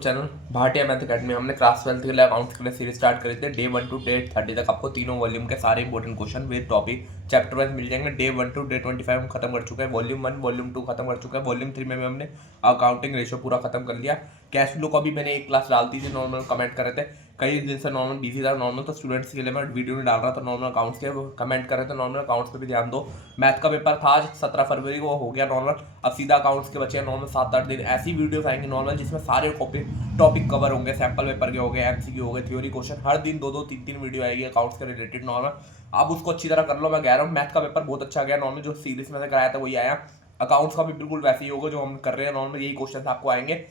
Channel Bhatia math academy. हमने class 12 के लिए अकाउंट्स के लिए सीरीज स्टार्ट करी थी। डे 1 टू डे 30 तक आपको तीनों वॉल्यूम के सारे important question with topic chapter wise मिल जाएंगे। डे 1 टू डे 25 हम खत्म कर चुके हैं। वॉल्यूम 1 वॉल्यूम 2 खत्म कर चुके हैं। वॉल्यूम 3 में भी हमने अकाउंटिंग रेशो पूरा खत्म कर लिया। कैश फ्लो का भी मैंने एक क्लास डाल दी थी, नॉर्मल कमेंट कर रहे थे। कई दिन से नॉर्मल बिजी था, नॉर्मल तो स्टूडेंट्स के लिए मैं वीडियो नहीं डाल रहा था। नॉर्मल अकाउंट्स के कमेंट कर रहे थे, नॉर्मल अकाउंट्स पे भी ध्यान दो। मैथ का पेपर था आज 17 फरवरी को, हो गया नॉर्मल। अब सीधा अकाउंट्स के बचे हैं नॉर्मल 7-8 दिन। ऐसी वीडियोस आएंगी नॉर्मल जिसमें सारे टॉपिक कवर होंगे। सैंपल पेपर के हो गए, एमसीक्यू हो गए, थ्योरी क्वेश्चन। हर दिन 2-2 3-3 वीडियो आएगी अकाउंट्स के रिलेटेड नॉर्मल। आप उसको अच्छी तरह कर लो। मैं कह रहा हूँ मैथ का पेपर बहुत अच्छा गया नॉर्मल, जो सीरीज में से कराया था वही आया। अकाउंट्स का भी बिल्कुल वैसे ही होगा जो हम कर रहे हैं नॉर्मल, यही क्वेश्चन आपको आएंगे।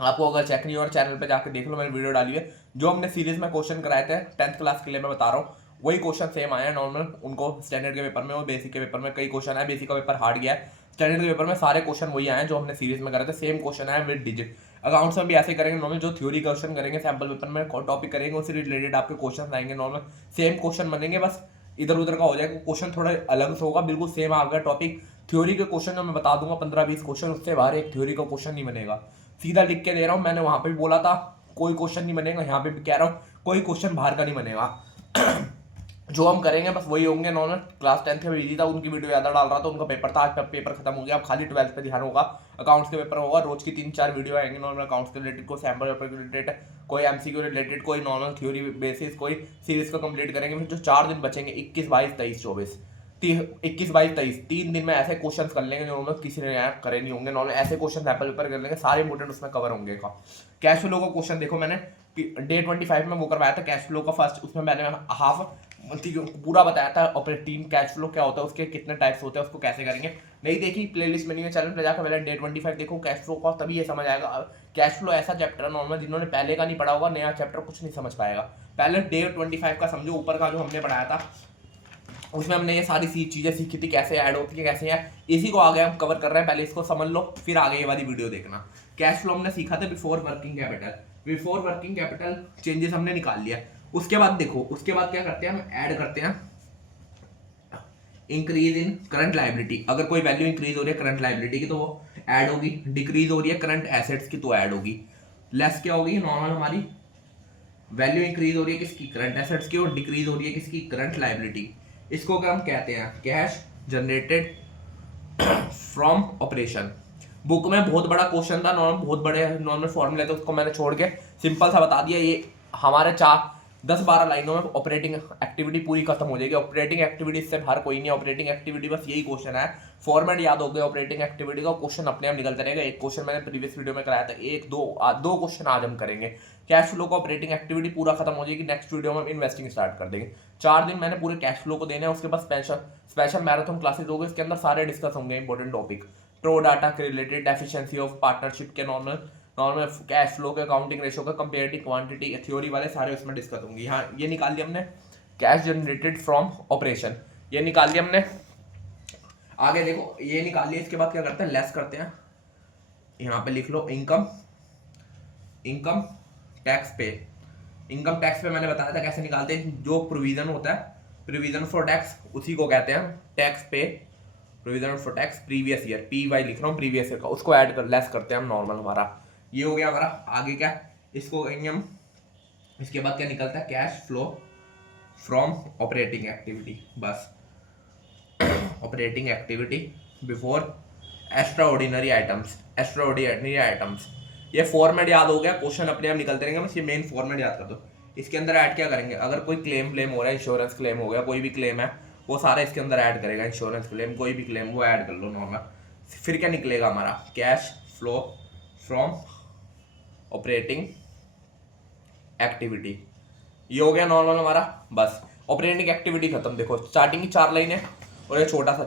आपको अगर चेक नहीं हो और चैनल पे जाकर देख लो, मैंने वीडियो डाली है। जो हमने सीरीज में क्वेश्चन कराए थे 10th क्लास के लिए मैं बता रहा हूँ, वही क्वेश्चन सेम आया है नॉर्मल। उनको स्टैंडर्ड के पेपर में और बेसिक के पेपर में कई क्वेश्चन आए। बेसिक का पेपर हार्ड गया है, स्टैंडर्ड के पेपर में सारे क्वेश्चन वही आए हैं जो हमने सीरीज में करे थे। सेम क्वेश्चन आए विद डिजिट। अकाउंट्स में भी ऐसे करेंगे नॉर्मल, जो थ्योरी क्वेश्चन करेंगे सैंपल पेपर में टॉपिक करेंगे, उससे रिलेटेड आपके क्वेश्चन आएंगे नॉर्मल। सेम क्वेश्चन बनेंगे, बस इधर उधर का हो जाएगा। क्वेश्चन थोड़ा अलग से होगा, बिल्कुल सेम आ गया टॉपिक। थ्योरी के क्वेश्चन जो मैं बता दूंगा 15-20 क्वेश्चन, उससे बाहर एक थ्योरी का क्वेश्चन नहीं बनेगा। सीधा लिख के दे रहा हूँ। मैंने वहां पे भी बोला था कोई क्वेश्चन नहीं बनेगा, यहाँ पे भी कह रहा हूँ कोई क्वेश्चन बाहर का नहीं बनेगा। जो हम करेंगे बस वही होंगे नॉर्मल। क्लास 10th में बिजी था, उनकी वीडियो ज़्यादा डाल रहा था, उनका पेपर था। आज पेपर खत्म हो गया, अब खाली 12th पे ध्यान होगा। अकाउंट्स के पेपर होगा, रोज की 3-4 वीडियो आएंगे नॉर्मल अकाउंट्स के रिलेटेड। कोई सैम्पल पेपर के रिलेटेड, कोई एमसीक्यू रिलेटेड, कोई नॉर्मल थ्योरी बेसिस, कोई सीरीज को कंप्लीट करेंगे। फिर जो 4 दिन बचेंगे 21, 22, 23, 24, 21, 22, 23 3 दिन में ऐसे क्वेश्चन कर लेंगे जो नॉर्मल किसी ने यहाँ करे नहीं होंगे नॉर्मल। ऐसे क्वेश्चन सैंपल पेपर कर लेंगे, सारे इंपोर्टेंट उसमें कवर होंगे। का कैश फ्लो का क्वेश्चन देखो, मैंने डे 25 में वो करवाया था कैश फ्लो का फर्स्ट। उसमें मैंने हाफ पूरा बताया था ऑपरेटिंग कैश फ्लो क्या होता है, उसके कितने टाइप्स होते हैं, उसको कैसे करेंगे। नहीं देखी प्लेलिस्ट में नहीं है, चैनल पे जाकर पहले डे 25 देखो कैश फ्लो का, तभी ये समझ आएगा। कैश फ्लो ऐसा चैप्टर है नॉर्मल, जिन्होंने पहले का नहीं पढ़ा होगा नया चैप्टर कुछ नहीं समझ पाएगा। पहले डे 25 का समझो, ऊपर का जो हमने पढ़ाया था उसमें हमने ये सारी चीजें सीखी थी, कैसे ऐड होती है कैसे है। इसी को आगे हम कवर कर रहे हैं, पहले इसको समझ लो फिर आगे ये वाली वीडियो देखना। कैश फ्लो हमने सीखा था before working capital. Before working capital changes हमने निकाल लिया। उसके बाद देखो, उसके बाद क्या करते हैं हम, ऐड करते हैं इंक्रीज इन करंट लाइबिलिटी। अगर कोई वैल्यू इंक्रीज हो रही है करंट लाइबिलिटी की तो वो ऐड होगी। डिक्रीज हो रही है करंट एसेट्स की तो ऐड होगी। लेस क्या होगी नॉर्मल, हमारी वैल्यू इंक्रीज हो रही है किसकी, करंट एसेट्स की, और डिक्रीज हो रही है किसकी, करंट लाइबिलिटी। इसको क्या हम कहते हैं, cash generated from operation. Book में बहुत बड़ा क्वेश्चन था नॉर्मल, बहुत बड़े नॉर्मल फॉर्मूले थे, उसको मैंने छोड़ के सिंपल सा बता दिया। ये हमारे 10-12 लाइनों में ऑपरेटिंग एक्टिविटी पूरी खत्म हो जाएगी। ऑपरेटिंग एक्टिविटी से बाहर कोई नहीं है। ऑपरेटिंग एक्टिविटी बस यही क्वेश्चन है, फॉर्मेट याद हो गया ऑपरेटिंग एक्टिविटी का, क्वेश्चन अपने आप निकलता रहेगा। एक क्वेश्चन मैंने प्रीवियस वीडियो में कराया था, दो क्वेश्चन आज हम करेंगे। कैश फ्लो का ऑपरेटिंग एक्टिविटी पूरा खत्म हो जाएगी। नेक्स्ट वीडियो में हम इन्वेस्टिंग स्टार्ट कर देंगे। 4 दिन मैंने पूरे कैश फ्लो को देने हैं। उसके बाद स्पेशल मैराथन क्लासेस होगी, इसके अंदर सारे डिस्कस होंगे इंपॉर्टेंट टॉपिक। प्रो डाटा के रिलेटेड, एफिशिएंसी ऑफ पार्टनरशिप के नॉर्मल कैश फ्लो के, अकाउंटिंग रेशो का, कंपेरेटिव क्वांटिटी, थ्योरी वाले सारे उसमें डिस्कस होंगे। यहाँ ये निकाल लिया हमने कैश जनरेटेड फ्रॉम ऑपरेशन, ये निकाल लिया हमने। आगे देखो ये निकाल लिया, इसके बाद क्या करते हैं, लेस करते हैं। यहाँ पे लिख लो इनकम टैक्स पे। इनकम टैक्स पे मैंने बताया था कैसे निकालते हैं। जो प्रोविजन होता है, प्रोविजन फॉर टैक्स, उसी को कहते हैं टैक्स पे। Provision for tax previous year, PY लिख रहा हूँ प्रीवियस ईयर का, उसको ऐड कर लेस करते हैं हम नॉर्मल। हमारा ये हो गया हमारा। आगे क्या, इसको कहेंगे हम, इसके बाद क्या निकलता है, cash flow from operating activity. बस operating activity before extraordinary items. ये फॉर्मेट याद हो गया, क्वेश्चन अपने आप निकलते रहेंगे, बस ये मेन फॉर्मेट याद कर दो। इसके अंदर ऐड क्या करेंगे, अगर कोई क्लेम हो रहा है, इंश्योरेंस क्लेम हो गया, कोई भी क्लेम है वो सारा इसके अंदर ऐड करेगा। इंश्योरेंस क्लेम, कोई भी क्लेम वो ऐड कर लो नॉर्मल। फिर क्या निकलेगा हमारा, cash flow from operating activity. ये हो गया नॉर्मल हमारा। बस ऑपरेटिंग एक्टिविटी खत्म। देखो स्टार्टिंग की 4 लाइनें और ये छोटा सा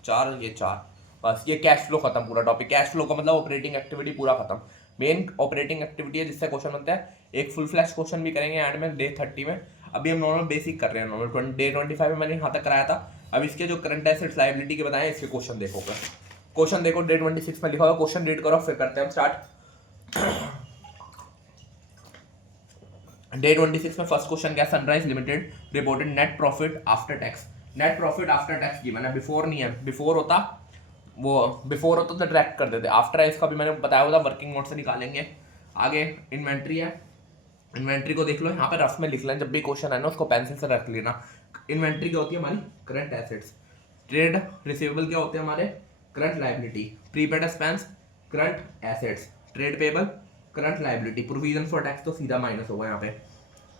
4, ये 4, बस ये कैश फ्लो खत्म पूरा टॉपिक। कैश फ्लो का मतलब ऑपरेटिंग एक्टिविटी पूरा खत्म। मेन ऑपरेटिंग एक्टिविटी है जिससे क्वेश्चन बनता है। एक फुल फ्लैश क्वेश्चन भी करेंगे एंड में डे 30 में। अभी हम नॉर्मल बेसिक कर रहे हैं नॉर्मल। डे 25 में मैंने यहाँ तक कराया था। अब इसके जो करंट एसेट्स लायबिलिटी के बताएं, इसके क्वेश्चन देखो। क्वेश्चन देखो डे 26 में लिखा हुआ, क्वेश्चन रीड करो फिर करते हैं हम स्टार्ट। डे 26 में फर्स्ट क्वेश्चन क्या, sunrise limited reported net profit after tax. Net profit after tax की मैंने बिफोर नहीं है, बिफोर होता तो डायरेक्ट कर देते। आफ्टर है इसका भी मैंने बताया हुआ था, वर्किंग नोट से निकालेंगे। आगे इन्वेंट्री है, इन्वेंट्री को देख लो, यहाँ पे रफ में लिख लें, जब भी क्वेश्चन है ना उसको पेंसिल से रख लेना। इन्वेंट्री क्या होती है हमारी? Current assets. ट्रेड रिसीवेबल क्या होते हैं हमारे? Current liability. Prepaid expense current assets. Trade payable current liability. Provision for tax तो सीधा माइनस होगा यहाँ पे।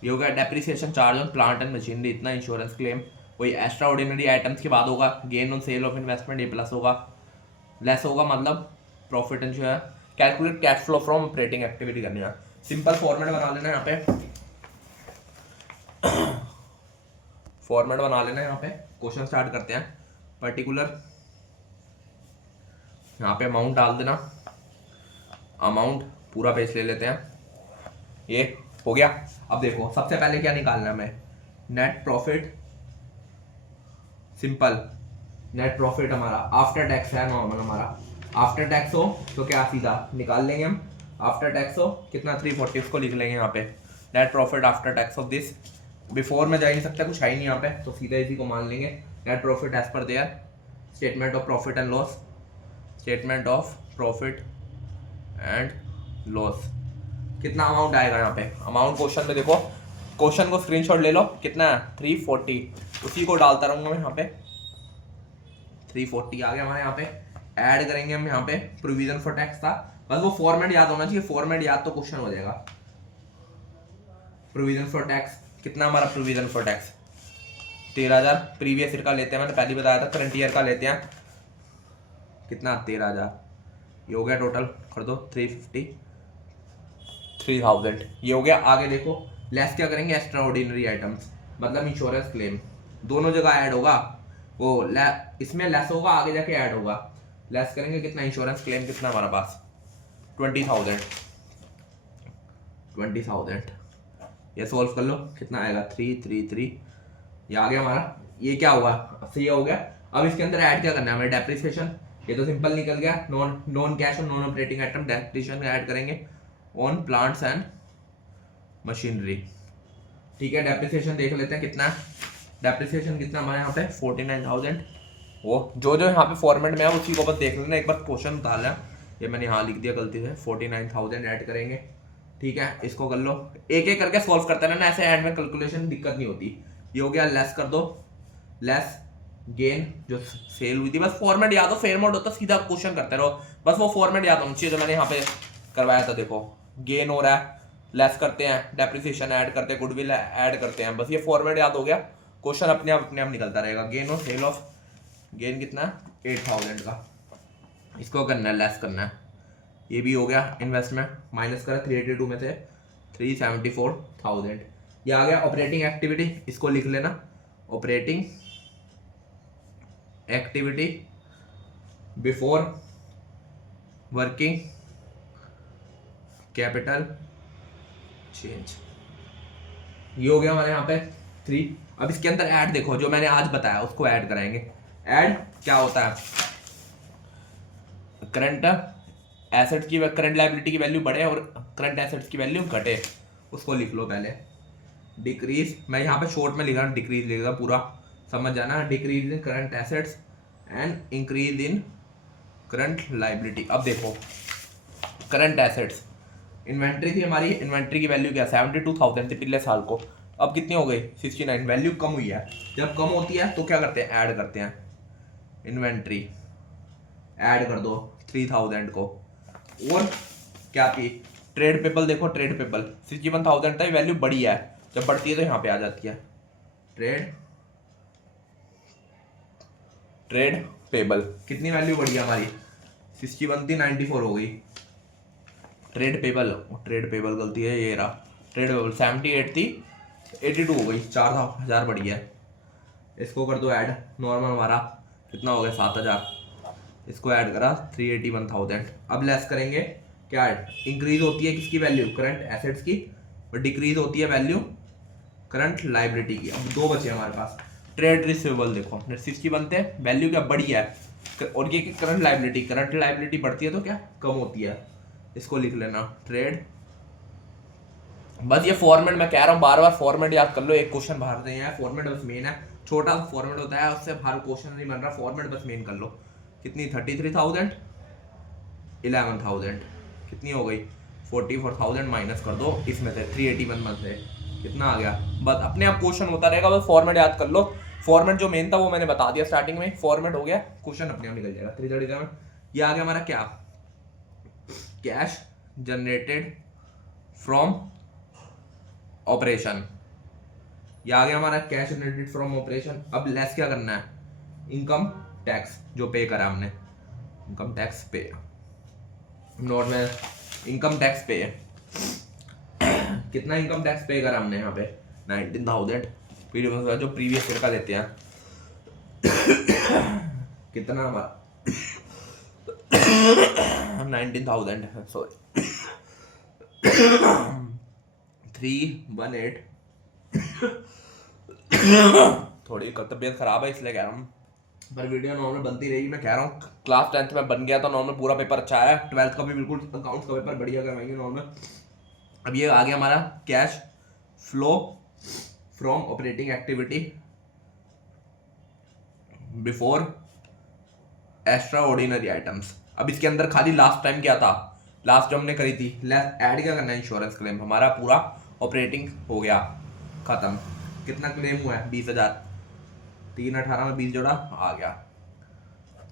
ये होगा depreciation charge on plant and machinery, इतना इंश्योरेंस क्लेम। वही एक्स्ट्रा ऑर्डिनरी आइटम्स के बाद होगा gain on sale of investment, ये प्लस होगा, लेस होगा मतलब प्रॉफिट एंड जो है। Calculate cash flow from operating activity करनी है, सिंपल फॉर्मेट बना लेना यहाँ पे, फॉर्मेट बना लेना यहाँ पे। क्वेश्चन स्टार्ट करते हैं। पर्टिकुलर यहाँ पे अमाउंट डाल देना, अमाउंट पूरा पेज ले लेते हैं, ये हो गया। अब देखो सबसे पहले क्या निकालना है हमें? Net profit. Simple net profit हमारा आफ्टर टैक्स है, नॉर्मल हमारा आफ्टर टैक्स हो तो क्या सीधा निकाल लेंगे हम। आफ्टर टैक्स हो कितना? 340, उसको लिख लेंगे यहाँ पे net profit after tax of this. Before में जा ही नहीं सकता, कुछ है ही नहीं यहाँ पे, तो सीधा इसी को मान लेंगे net profit as per their statement of profit and loss. Statement of profit and loss. कितना अमाउंट आएगा यहाँ पे? अमाउंट क्वेश्चन में देखो, क्वेश्चन को स्क्रीनशॉट ले लो, कितना है? 340, उसी को डालता रहूंगा मैं यहाँ पे। 340 आ गया हमारे यहाँ पे। ऐड करेंगे हम यहाँ पे, प्रोविजन फॉर टैक्स था, बस वो फॉर्मेट याद होना चाहिए, फॉर्मेट याद तो क्वेश्चन हो जाएगा। प्रोविजन फॉर टैक्स कितना हमारा? Provision for tax 13,000 previous year का लेते हैं, मैंने पहले बताया था। करंट ईयर का लेते हैं, कितना? 13,000। ये हो गया टोटल, कर दो 350,000, ये हो गया। आगे देखो लेस क्या करेंगे? एक्स्ट्रा ऑर्डिनरी आइटम्स, मतलब इंश्योरेंस क्लेम, दोनों जगह ऐड होगा वो। इसमें लेस होगा, आगे जाके ऐड होगा। लेस करेंगे कितना? इंश्योरेंस क्लेम कितना हमारा पास? 20,000। ये सोल्व कर लो, कितना आएगा? 333, ये आ गया हमारा। ये क्या हुआ? सही हो गया। अब इसके अंदर ऐड क्या करना है हमें? डेप्रिसिएशन, ये तो सिंपल निकल गया। नॉन कैश और non operating item depreciation add करेंगे ऑन प्लांट्स एंड मशीनरी। ठीक है, डेप्रिसिएशन देख लेते हैं कितना है। डेप्रिसिएशन कितना हमारे यहाँ पे? 49,000। वो जो जो यहाँ पे फॉर्मेट में है उसी को बस देख लेना, एक बार क्वेश्चन बता लें। ये मैंने यहाँ लिख दिया गलती से, 49,000 ऐड करेंगे। ठीक है, इसको कर लो, एक एक करके सॉल्व करते रहना, ऐसे एंड में कैलकुलेशन दिक्कत नहीं होती। ये हो गया, लेस कर दो, लेस गेन जो सेल हुई थी। बस फॉर्मेट याद हो, फेयर मोड होता सीधा क्वेश्चन करते रहो, बस वो फॉर्मेट याद होना चाहिए जो मैंने यहाँ पे करवाया था। देखो गेन हो रहा है, लेस करते हैं, डेप्रिसिएशन ऐड करते हैं, गुडविल ऐड करते हैं, बस ये फॉर्मेट याद हो गया, क्वेश्चन अपने आप निकलता रहेगा। गेन और सेल ऑफ, गेन कितना? 8,000 का, इसको करना है, लेस करना है। ये भी हो गया। इन्वेस्टमेंट माइनस करा 382 में से 374,000। ये आ गया ऑपरेटिंग एक्टिविटी, इसको लिख लेना, operating activity before working capital change. ये हो गया हमारे यहाँ पे 3। अब इसके अंदर ऐड देखो, जो मैंने आज बताया उसको ऐड कराएंगे। ऐड क्या होता है? करंट एसेट की, करंट लायबिलिटी की वैल्यू बढ़े और करंट एसेट्स की वैल्यू घटे, उसको लिख लो पहले। डिक्रीज, मैं यहाँ पे शॉर्ट में लिख रहा हूँ, डिक्रीज लिख रहा हूँ, पूरा समझ जाना। Decrease in current assets and increase in current liability. अब देखो करंट एसेट्स, इन्वेंट्री थी हमारी, इन्वेंट्री की वैल्यू क्या? 72,000 थी पिछले साल को, अब कितनी हो गई? 69। वैल्यू कम हुई है, जब कम होती है तो क्या करते हैं? ऐड करते हैं। इन्वेंट्री ऐड कर दो 3,000 को, और क्या थी? ट्रेड पेबल, देखो ट्रेड पेबल 61,000 था, वैल्यू बढ़ी है, जब बढ़ती है तो यहाँ पे आ जाती है। ट्रेड पेबल कितनी वैल्यू बढ़ी है हमारी? 61 थी, 94 हो गई। ट्रेड पेबल गलती है, ये रहा ट्रेड पेबल, 78 थी 82 हो गई, 4,000 बढ़ी है। इसको कर दो ऐड, नॉर्मल हमारा कितना हो गया? 7,000, इसको ऐड करा 381,000। अब लेस करेंगे क्या? इंक्रीज होती है किसकी वैल्यू? करंट एसेट्स की, और डिक्रीज होती है वैल्यू करंट लायबिलिटी की। अब दो बचे हमारे पास। ट्रेड रिसीवेबल देखो 60 बनते हैं, वैल्यू क्या? बढ़ी है, और ये करंट लायबिलिटी बढ़ती है तो क्या? कम होती है, इसको लिख लेना ट्रेड। बस ये फॉर्मेट मैं कह रहा हूँ, बार बार फॉर्मेट याद कर लो, एक क्वेश्चन बाहर नहीं है, फॉर्मेट बस मेन है, छोटा सा फॉर्मेट होता है, उससे बाहर क्वेश्चन नहीं बन रहा, फॉर्मेट बस मेन कर लो। कितनी? 33,000, 11,000 कितनी हो गई? 44,000 माइनस कर दो इसमें से 381 में से, कितना आ गया। बस अपने आप क्वेश्चन होता रहेगा, बस फॉर्मेट याद कर लो। फॉर्मेट जो मेन था वो मैंने बता दिया स्टार्टिंग में, फॉर्मेट हो गया, क्वेश्चन अपने आप निकल जाएगा। 337 ये आ गया हमारा क्या, कैश जनरेटेड फ्रॉम ऑपरेशन, ये आ गया हमारा कैश जनरेटेड फ्रॉम ऑपरेशन। अब लेस क्या करना है, इनकम टैक्स जो पे करा हमने, इनकम टैक्स पे, नोट में इनकम टैक्स पे कितना इनकम टैक्स पे करा हमने यहाँ पे 19,000, फिर जो प्रीवियस ईयर का देते हैं कितना हमारा 19,000 सॉरी 318 थोड़ी तबीयत खराब है इसलिए कह रहा हूँ, पर वीडियो नॉर्मल बनती रही। मैं कह रहा हूँ क्लास 10th में बन गया तो नॉर्मल पूरा पेपर अच्छा है, 12th का भी बिल्कुल अकाउंट्स का पेपर बढ़िया करवाएंगे नॉर्मल। अब ये आ गया हमारा cash flow from operating activity before extraordinary items. अब इसके अंदर खाली लास्ट टाइम क्या था, लास्ट जो हमने करी थी, ऐड क्या करना है, इंश्योरेंस क्लेम। हमारा पूरा ऑपरेटिंग हो गया खत्म। कितना क्लेम हुआ है, 20,000, 318 में 20 जोड़ा आ गया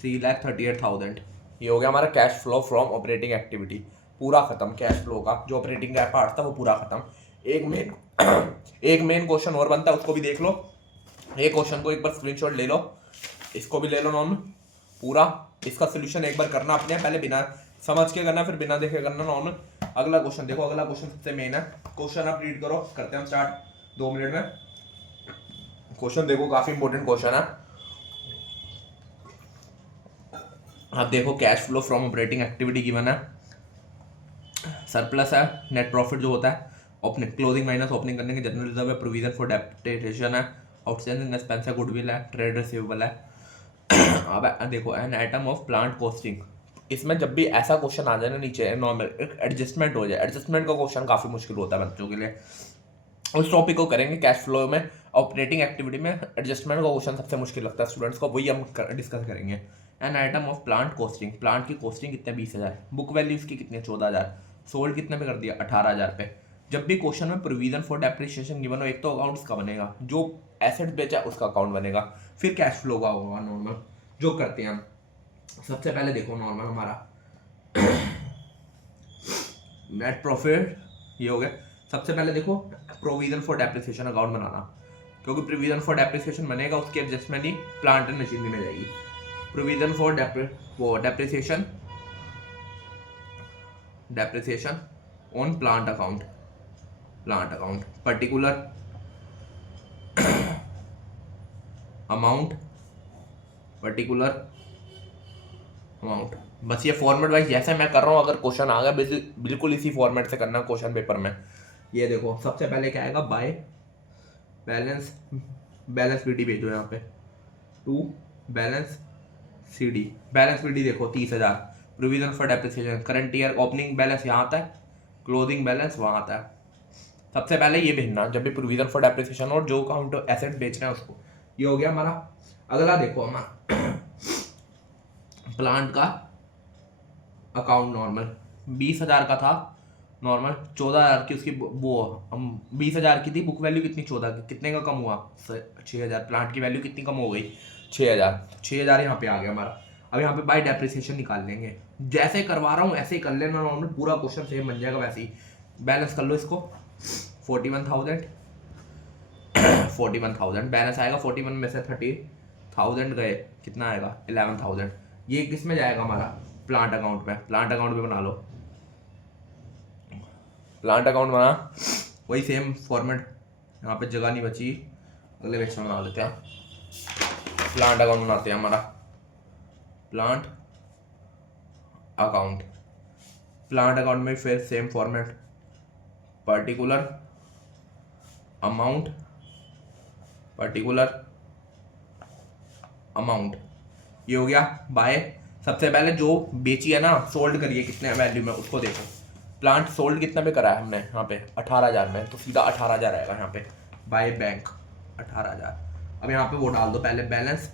3,38,000। ये हो गया हमारा cash flow from operating activity, पूरा खत्म। कैश फ्लो का जो ऑपरेटिंग का पार्ट था वो पूरा खत्म। एक मेन क्वेश्चन और बनता है, उसको भी देख लो। एक क्वेश्चन को एक बार स्क्रीनशॉट ले लो, इसको भी ले लो नॉर्मल, पूरा इसका सोल्यूशन एक बार करना अपने, पहले बिना समझ के करना फिर बिना देखे करना नॉर्मल। अगला क्वेश्चन देखो, अगला क्वेश्चन सबसे मेन है। क्वेश्चन आप रीड करो, करते हैं हम स्टार्ट 2 मिनट में। क्वेश्चन देखो, काफी इंपॉर्टेंट क्वेश्चन है। आप देखो, cash flow from operating activity given है, सरप्लस है, नेट प्रॉफिट जो होता है, ओपनिंग क्लोजिंग माइनस ओपनिंग करने के जनरल रिजर्व है, प्रोविजन फॉर डेप्रिसिएशन है, आउटस्टैंडिंग एक्सपेंस है, गुडविल है, ट्रेड रिसीवेबल है। अब देखो, an item of plant costing, इसमें जब भी ऐसा क्वेश्चन आ जाए ना नीचे नॉर्मल एक एडजस्टमेंट हो जाए, एडजस्टमेंट का क्वेश्चन काफी मुश्किल होता है बच्चों के लिए, उस टॉपिक को करेंगे। कैश फ्लो में ऑपरेटिंग एक्टिविटी में एडजस्टमेंट का क्वेश्चन सबसे मुश्किल लगता है स्टूडेंट्स को, वही हम डिस्कस करेंगे। An item of plant costing, plant की कॉस्टिंग कितने, 20,000, बुक वैल्यू इसकी कितनी, 14,000, सोल्ड कितने पे कर दिया, 18,000 पे। जब भी क्वेश्चन में प्रोविजन फॉर डेप्रिसिएशन गिवन हो, एक तो अकाउंट्स का बनेगा, जो एसेट बेचा है उसका अकाउंट बनेगा, फिर कैश फ्लो का होगा नॉर्मल जो करते हैं हम। सबसे पहले देखो नॉर्मल हमारा नेट प्रॉफिट ये हो गया। सबसे पहले देखो प्रोविजन फॉर डेप्रिसिएशन अकाउंट बनाना, क्योंकि प्रोविजन फॉर डेप्रिसिएशन बनेगा उसकी adjustment he plant and machinery में जाएगी। Provision for depreciation on plant account, particular amount, बस ये फॉर्मेट वाइज जैसे मैं कर रहा हूँ, अगर क्वेश्चन आ गया बिल्कुल इसी फॉर्मेट से करना क्वेश्चन पेपर में। ये देखो सबसे पहले क्या आएगा, बाय बैलेंस बीडी भेजो यहाँ पे, to balance CD. Balance BD देखो 30,000, provision for depreciation current year opening balance यहाँ आता है, क्लोजिंग बैलेंस वहाँ आता है। सबसे पहले ये भेजना जब भी प्रोविजन फॉर डेप्रिसिएशन और जो अकाउंट एसेट बेचना है उसको। ये हो गया हमारा। अगला देखो हमारा प्लांट का अकाउंट नॉर्मल 20,000 का था नॉर्मल, 14,000 की उसकी वो 20,000 की थी, बुक वैल्यू कितनी 14 की, कितने का कम हुआ 6,000, प्लांट की वैल्यू कितनी कम हो गई 6,000 यहाँ पे आ गया हमारा। अब यहाँ पे बाय डेप्रिसिएशन निकाल लेंगे, जैसे करवा रहा हूँ ऐसे ही कर लेना नॉर्मल, पूरा क्वेश्चन सेम बन जाएगा वैसे ही। बैलेंस कर लो इसको 41,000 बैलेंस आएगा, 41 में से 30,000 गए, कितना आएगा 11,000। ये किस में जाएगा हमारा, प्लांट अकाउंट में, प्लांट अकाउंट में बना लो, प्लांट अकाउंट बना, वही सेम फॉर्मेट, यहाँ पे जगह नहीं बची, अगले पेज में बना लेते हैं। प्लांट अकाउंट बनाते हैं हमारा, प्लांट अकाउंट में फिर सेम फॉर्मेट, पर्टिकुलर अमाउंट, ये हो गया बाय। सबसे पहले जो बेची है ना, सोल्ड करिए कितने वैल्यू में उसको देखो। प्लांट सोल्ड कितने में करा है हमने यहाँ पे 18,000 में, तो सीधा 18,000 आएगा यहाँ पे, बाय बैंक 18,000। अब यहाँ पे वो डाल दो पहले, बैलेंस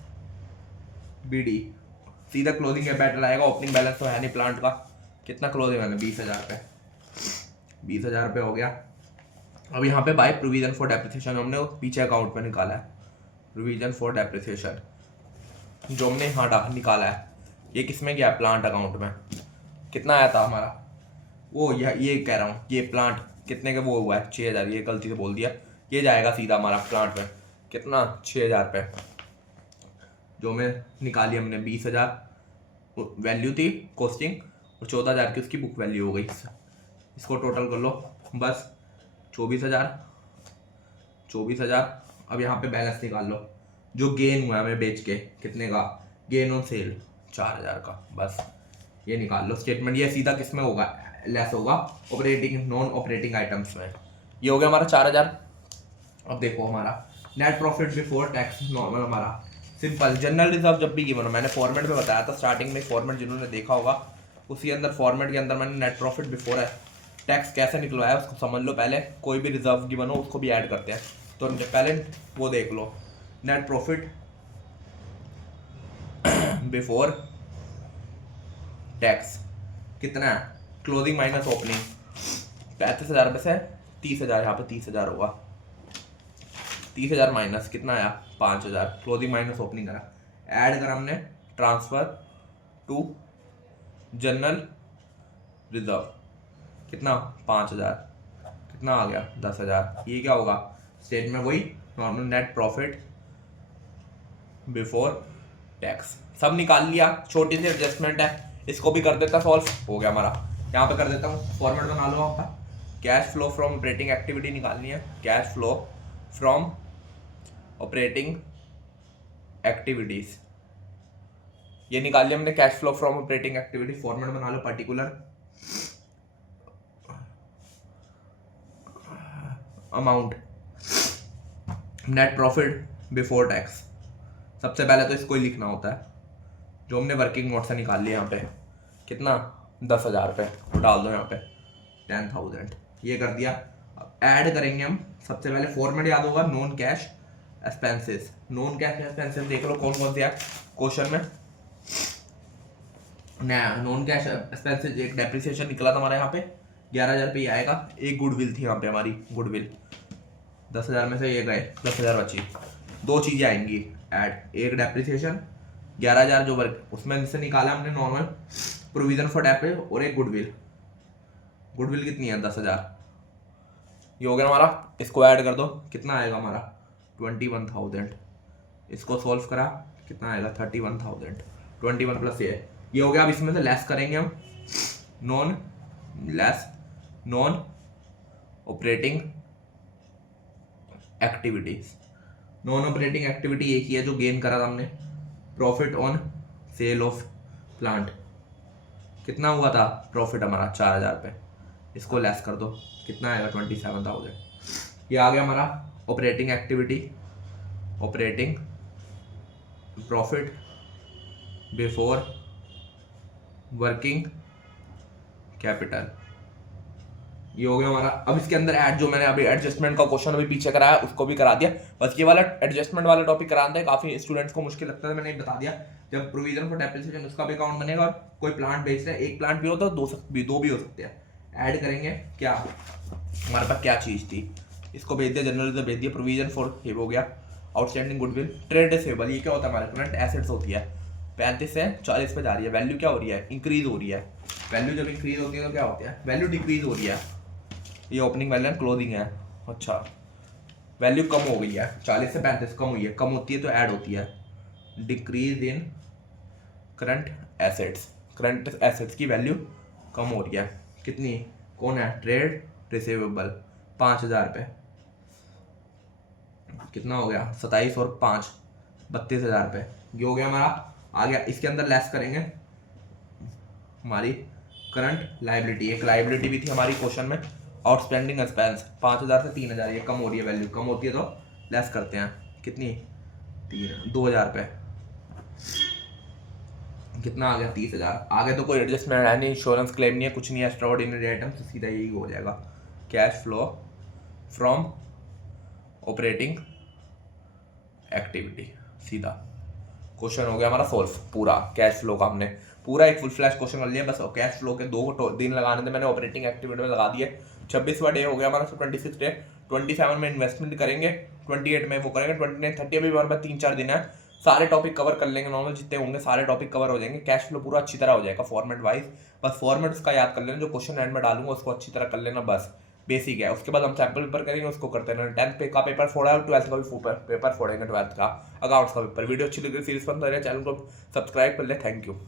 बीडी, सीधा क्लोजिंग कैपिटल आएगा, ओपनिंग बैलेंस तो है नहीं प्लांट का, कितना क्लोजिंग है 20,000 पे, 20,000 रुपये हो गया। अब यहाँ पे बाय प्रोविजन फॉर डेप्रिसिएशन हमने वो पीछे अकाउंट में निकाला है, प्रोविजन फॉर डेप्रिसिएशन जो हमने यहाँ निकाला है, ये किस में गया, प्लांट अकाउंट में। कितना आया था हमारा, वो ये कह रहा हूँ, ये प्लांट कितने का वो हुआ है 6,000, ये गलती से बोल दिया, ये जाएगा सीधा हमारा प्लांट में कितना 6,000 रुपये, जो में निकाली हमने 20,000 वैल्यू थी कॉस्टिंग और 14,000 की उसकी बुक वैल्यू हो गई। इसको टोटल कर लो बस 24,000। अब यहाँ पे बैलेंस निकाल लो, जो गेन हुआ हमें बेच के, कितने का गेन ऑन सेल 4,000 का, बस ये निकाल लो स्टेटमेंट। ये सीधा किस में होगा, लेस होगा ऑपरेटिंग नॉन ऑपरेटिंग आइटम्स में। ये हो गया हमारा 4,000। अब देखो हमारा net profit before tax normal हमारा सिंपल जनरल रिजर्व जब भी गिवन हो, मैंने फॉर्मेट में बताया था स्टार्टिंग में, फॉर्मेट जिन्होंने देखा होगा उसी अंदर फॉर्मेट के अंदर मैंने नेट प्रॉफिट बिफोर है टैक्स कैसे निकलवाया उसको समझ लो पहले। कोई भी रिजर्व गिवन हो उसको भी ऐड करते हैं, तो पहले वो देख लो नेट प्रॉफिट बिफोर टैक्स कितना है, क्लोजिंग माइनस ओपनिंग 35,000 रुपये से 30,000, यहाँ पे 30,000 होगा, 30,000 माइनस कितना आया 5,000, क्लोजिंग माइनस ओपनिंग करा, ऐड करा हमने ट्रांसफर टू जनरल रिजर्व कितना 5,000, कितना आ गया 10,000। ये क्या होगा स्टेटमेंट, वही normal net profit before tax. सब निकाल लिया, छोटी सी एडजस्टमेंट है, इसको भी कर देता सॉल्व, हो गया हमारा। यहाँ पे कर देता हूँ, फॉर्मेट बना लो आपका, cash flow from operating activity निकालनी है, cash flow from operating activities, ये निकाल लिया हमने cash flow from operating activity. Format बना लो particular amount net profit before tax, सबसे पहले तो इसको ही लिखना होता है जो हमने वर्किंग नोट से निकाल लिया। यहाँ पे कितना 10,000 रुपये, वो डाल दो यहाँ पे 10,000, ये कर दिया। अब ऐड करेंगे हम, सबसे पहले फॉर्मेट याद होगा non cash expenses, non cash expenses देख लो कौन कौन से है क्वेश्चन में। नॉन कैश एक्सपेंसेस एक डेप्रिसिएशन निकला था हमारा यहाँ पे 11,000 रुपये आएगा, एक गुडविल थी यहाँ पे हमारी, गुडविल 10,000 में से ये गए 10,000 बची, दो चीज़ें आएंगी ऐड, एक डेप्रिसिएशन 11,000 जो वर्क उसमें से निकाला हमने नॉर्मल प्रोविजन फॉर डेप्रिस, और एक गुडविल, गुडविल कितनी है 10,000, ये हो गया हमारा। इसको ऐड कर दो कितना आएगा हमारा 21,000, इसको सॉल्व करा कितना आएगा 31,000, 21 प्लस ये हो गया। अब इसमें से लेस करेंगे हम non operating activities, non operating activity एक ही है जो गेन करा था हमने, profit on sale of plant, कितना हुआ था प्रॉफिट हमारा 4,000 रुपये, इसको लेस कर दो कितना आएगा 27,000। ये आ गया हमारा operating activity, operating profit before working capital, ये हो गया हमारा। अब इसके अंदर ऐड जो मैंने अभी एडजस्टमेंट का क्वेश्चन अभी पीछे कराया उसको भी करा दिया, बस ये वाला एडजस्टमेंट वाला टॉपिक कराना है, काफी स्टूडेंट्स को मुश्किल लगता है, मैंने बता दिया। जब प्रोविजन फॉर डेप्रिसिएशन उसका भी अकाउंट बनेगा और कोई प्लांट बेच रहे हैं, एक प्लांट भी हो तो दो भी हो सकते हैं, ऐड करेंगे क्या हमारे पास क्या चीज थी, इसको भेज दिया जनरल रिजर्व भेज दिया, प्रोविजन फॉर ये हो गया, आउटस्टैंडिंग गुडविल, ट्रेड रिसीवेबल, ये क्या होता है हमारे करंट एसेट्स होती है, 35 से 40 पे जा रही है, वैल्यू क्या हो रही है इंक्रीज हो रही है, वैल्यू जब इंक्रीज होती है तो क्या होता है वैल्यू डिक्रीज हो रही है, ये ओपनिंग वैल्यू क्लोजिंग है, अच्छा वैल्यू कम हो गई है 40 से 35 कम हुई है, कम होती है तो ऐड होती है, डिक्रीज इन करंट एसेट्स की वैल्यू कम हो रही है, कितनी कौन है ट्रेड रिसीवेबल 5,000 रुपये, कितना हो गया 27 और 5 32,000 रुपये, ये हो गया हमारा। आ गया इसके अंदर लेस करेंगे हमारी करंट लाइबिलिटी, एक लाइबिलिटी भी थी हमारी क्वेश्चन में, आउटस्टैंडिंग एक्सपेंस 5,000 से 3,000, ये कम हो रही है, वैल्यू कम होती है तो लेस करते हैं, कितनी 2,000 रुपये, कितना आ गया 30,000। आगे तो कोई एडजस्टमेंट है नहीं, इंश्योरेंस क्लेम नहीं है, कुछ नहीं है, एक्स्ट्रा ऑर्डिनरी आइटम, तो सीधा यही हो जाएगा cash flow from operating activity, सीधा क्वेश्चन हो गया हमारा सॉल्व, पूरा कैश फ्लो का हमने पूरा एक फुल फ्लैश क्वेश्चन कर लिया, बस कैश फ्लो के 2 दिन लगाने थे मैंने, ऑपरेटिंग एक्टिविटी में लगा दिए। 26वां डे हो गया हमारा, 26 डे, 27 में इन्वेस्टमेंट करेंगे, 28 में वो करेंगे, 29 30 अभी हमारे पास 3-4 दिन है, सारे टॉपिक कवर कर लेंगे, नॉर्मल जितने होंगे सारे टॉपिक कवर हो जाएंगे, कैश फ्लो पूरा अच्छी तरह हो जाएगा फॉर्मेट वाइज। बस फॉर्मेट उसका याद कर लेना, जो क्वेश्चन एंड में डालूंगा उसको अच्छी तरह कर लेना, बस बेसिक है। उसके बाद हम सैम्पल पेपर करेंगे, उसको करते रहना। 10th का पेपर फोड़ा है, 12th का भी पेपर फोड़ेंगे, 12th का अकाउंट्स का पेपर। वीडियो अच्छी लगी सीरीज पसंद आ रही है, चैनल को सब्सक्राइब कर ले। Thank you.